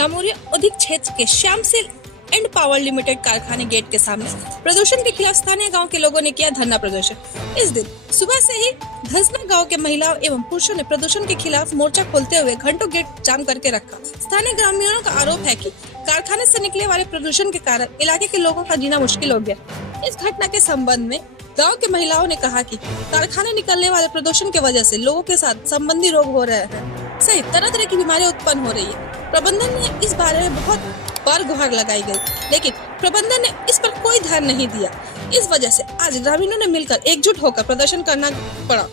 जामुरिया उद्योग क्षेत्र के Shyam SEL and power limited कारखाने गेट के सामने प्रदूषण के खिलाफ स्थानीय गांव के लोगों ने किया धरना प्रदर्शन। इस दिन सुबह से ही धंसना गांव के महिलाओं एवं पुरुषों ने प्रदूषण के खिलाफ मोर्चा खोलते हुए घंटों गेट जाम करके रखा। स्थानीय ग्रामीणों का आरोप है कि कारखाने से निकले वाले प्रदूषण के कारण इलाके के लोगों का जीना मुश्किल हो गया। इस घटना के संबंध में गांव के महिलाओं ने कहा कि कारखाने निकलने वाले प्रदूषण की वजह से लोगों के साथ संबंधी रोग हो रहे हैं सहित तरह तरह की बीमारियां उत्पन्न हो रही है। प्रबंधन ने इस बारे में बहुत बार गुहार लगाई गई, लेकिन प्रबंधन ने इस पर कोई ध्यान नहीं दिया। इस वजह से आज ग्रामीणों ने मिलकर एकजुट होकर प्रदर्शन करना पड़ा।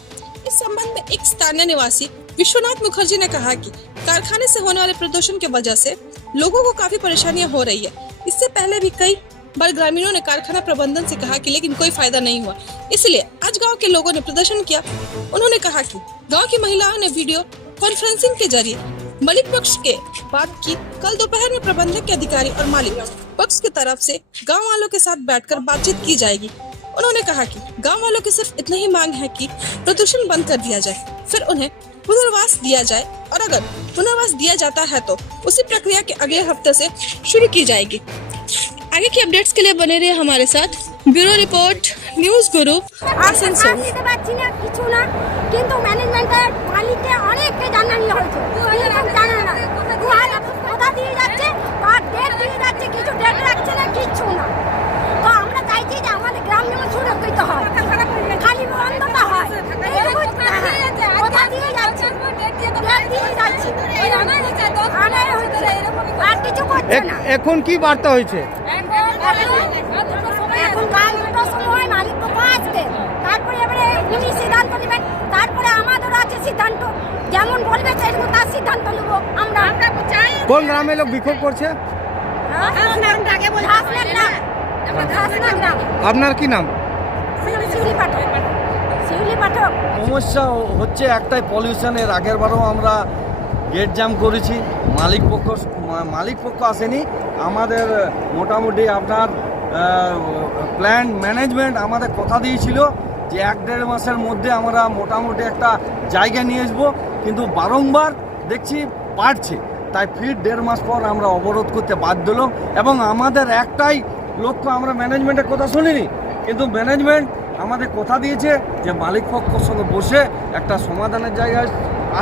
इस संबंध में एक स्थानीय निवासी विश्वनाथ मुखर्जी ने कहा कि कारखाने से होने वाले प्रदूषण की वजह से लोगों को काफी परेशानियां हो रही है। इससे पहले भी कई बार ग्रामीणों ने कारखाना प्रबंधन से कहा कि लेकिन कोई फायदा नहीं हुआ, इसलिए आज गांव के लोगों ने प्रदर्शन किया। उन्होंने कहा कि गांव की महिलाओं ने वीडियो कॉन्फ्रेंसिंग के जरिए मालिक पक्ष के बात की। कल दोपहर में प्रबंधक के अधिकारी और मालिक पक्ष की तरफ से गांव वालों के साथ बैठकर बातचीत की जाएगी। उन्होंने कहा कि गांव वालों की सिर्फ इतना ही मांग है कि प्रदूषण बंद कर दिया जाए, फिर उन्हें पुनर्वास दिया जाए और अगर पुनर्वास दिया जाता है तो उसी प्रक्रिया के अगले हफ्ते से शुरू की जाएगी। आगे की अपडेट्स के लिए बने रहे हमारे साथ। ब्यूरो रिपोर्ट, न्यूज गुरु, आसनसोल। কিছু না, কিন্তু ম্যানেজমেন্টের মালিককে অনেককে জানানো হয়েছে, এরকম জানে না। কথা দিয়ে যাচ্ছে আর ডেট দিয়ে যাচ্ছে, কিছু ডেট রাখছে না, কিচ্ছু না। তো আমরা চাইছি যে আমাদের গ্রাম যেমন সুরক্ষিত হয়, খালি বন্ধটা হয়, কথা দিয়ে যাচ্ছে, ডেট দিয়ে যাচ্ছে, আর কিছু করছে না। এখন কি বার্তা হয়েছে? এখন কাল দুটোর সময় মালিক পক্ষ আসবে, তারপরে এবারে উনি সিদ্ধান্ত নেবেন, তারপরে আমাদের আছে সিদ্ধান্ত, যেমন বলবে সেরকম তার সিদ্ধান্ত নেব আমরা। কোন গ্রামে লোক বিক্ষোভ করছে? আপনার কি নাম? শিউলি পাঠক। সমস্যা হচ্ছে একটাই, পলিউশনের। আগের বারও আমরা গেট জ্যাম করেছি, মালিক পক্ষ আসেনি। আমাদের মোটামুটি আপনার প্ল্যান ম্যানেজমেন্ট আমাদের কথা দিয়েছিল যে 1-1.5 মাসের মধ্যে আমরা মোটামুটি একটা জায়গা নিয়ে আসবো, কিন্তু বারংবার দেখছি বাড়ছে। তাই ফির 1.5 মাস পর আমরা অবরোধ করতে বাধ্য হলাম। এবং আমাদের একটাই লক্ষ্য, আমরা ম্যানেজমেন্টের কথা শুনিনি, কিন্তু ম্যানেজমেন্ট আমাদের কথা দিয়েছে যে মালিক পক্ষের সঙ্গে বসে একটা সমাধানের জায়গায়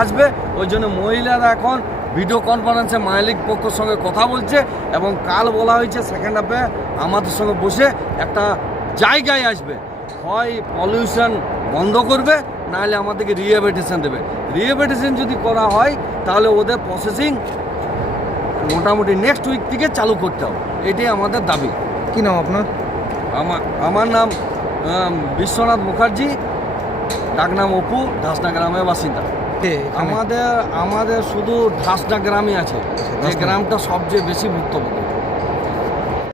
আসবে। ওই জন্য মহিলারা এখন ভিডিও কনফারেন্সে মালিক পক্ষের সঙ্গে কথা বলছে এবং কাল বলা হয়েছে সেকেন্ড হাফে আমাদের সঙ্গে বসে একটা জায়গায় আসবে। হয় পলিউশন বন্ধ করবে, নাহলে আমাদেরকে রিহ্যাবিলিটেশন দেবে। রিহ্যাবিলিটেশন যদি করা হয় তাহলে ওদের প্রসেসিং মোটামুটি নেক্সট উইক থেকে চালু করতে হবে, এটাই আমাদের দাবি। কি নাম আপনার? আমার নাম বিশ্বনাথ মুখার্জি, ডাকনাম অপু, ধাসনা গ্রামের বাসিন্দা। আমাদের শুধু ধাসনা গ্রামই আছে, যে গ্রামটা সবচেয়ে বেশি ভুক্তভোগী।